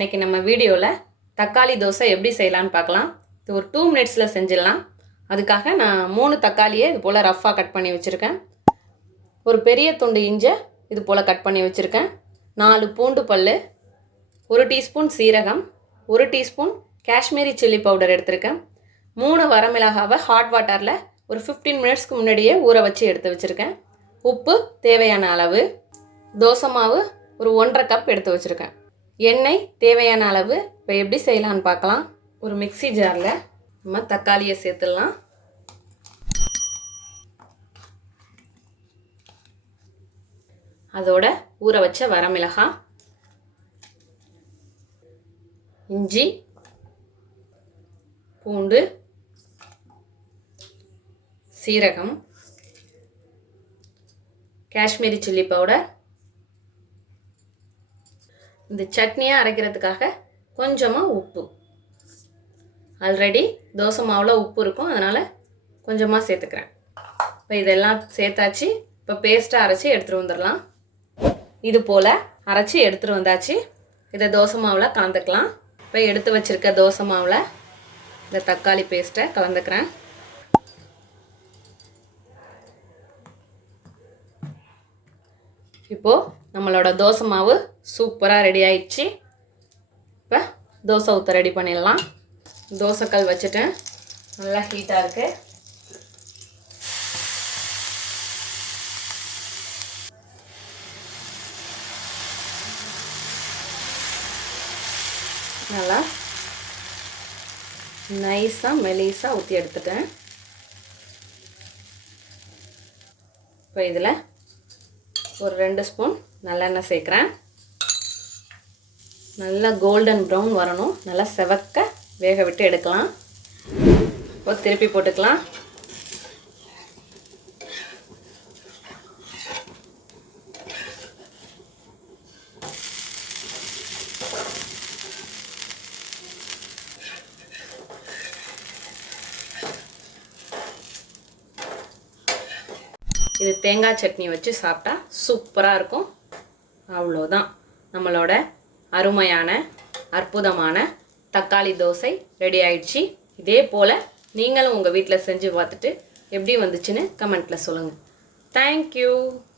இன்றைக்கி நம்ம வீடியோவில் தக்காளி தோசை எப்படி செய்யலான்னு பார்க்கலாம். இது ஒரு 2 மினிட்ஸில் செஞ்சிடலாம். அதுக்காக நான் 3 தக்காளியை இது போல் ரஃப்பாக கட் பண்ணி வச்சுருக்கேன். ஒரு பெரிய துண்டு இஞ்சை இது போல் கட் பண்ணி வச்சுருக்கேன். 4 பூண்டு பல், 1 டீஸ்பூன் சீரகம், 1 டீஸ்பூன் காஷ்மீரி சில்லி பவுடர் எடுத்திருக்கேன். 3 வரமிளகாவை ஹாட் வாட்டரில் ஒரு 15 மினிட்ஸ்க்கு முன்னாடியே ஊற வச்சு எடுத்து வச்சுருக்கேன். உப்பு தேவையான அளவு, தோசை மாவு ஒரு 1.5 கப் எடுத்து வச்சுருக்கேன். எண்ணெய் தேவையான அளவு. இப்போ எப்படி செய்யலான்னு பார்க்கலாம். ஒரு மிக்ஸி ஜாரில் நம்ம தக்காளியை சேர்த்துடலாம். அதோட ஊற வச்ச வரமிளகாய், இஞ்சி, பூண்டு, சீரகம், காஷ்மீரி சில்லி பவுடர், இந்த சட்னியை அரைக்கிறதுக்காக கொஞ்சமாக உப்பு. ஆல்ரெடி தோசை மாவில் உப்பு இருக்கும், அதனால் கொஞ்சமாக சேர்த்துக்கிறேன். இப்போ இதெல்லாம் சேர்த்தாச்சு. இப்போ பேஸ்ட்டாக அரைச்சி எடுத்துகிட்டு வந்துடலாம். இது போல் அரைச்சி எடுத்துகிட்டு வந்தாச்சு. இதை தோசை மாவில் கலந்துக்கலாம். இப்போ எடுத்து வச்சுருக்க தோசை மாவில் இந்த தக்காளி பேஸ்ட்டை கலந்துக்கிறேன். இப்போது நம்மளோட தோசை மாவு சூப்பராக ரெடி ஆயிடுச்சு. இப்போ தோசை ஊற்ற ரெடி பண்ணிடலாம். தோசைக்கல் வச்சுட்டேன், நல்லா ஹீட்டாக இருக்குது. நல்லா நைஸாக மெலிசாக ஊற்றி எடுத்துட்டேன். இப்போ இதில் ஒரு 2 ஸ்பூன் நல்லெண்ணெய் சேர்க்குறேன். நல்லா கோல்டன் ப்ரௌன் வரணும், நல்லா செவக்க வேக விட்டு எடுக்கலாம். இப்போ திருப்பி போட்டுக்கலாம். இது தேங்காய் சட்னி வச்சு சாப்பிட்டா சூப்பராக இருக்கும். அவ்வளோதான், நம்மளோட அருமையான அற்புதமான தக்காளி தோசை ரெடி ஆயிடுச்சு. இதே போல் நீங்களும் உங்கள் வீட்டில் செஞ்சு பார்த்துட்டு எப்படி வந்துச்சுன்னு கமெண்ட்டில் சொல்லுங்கள். தேங்க்யூ.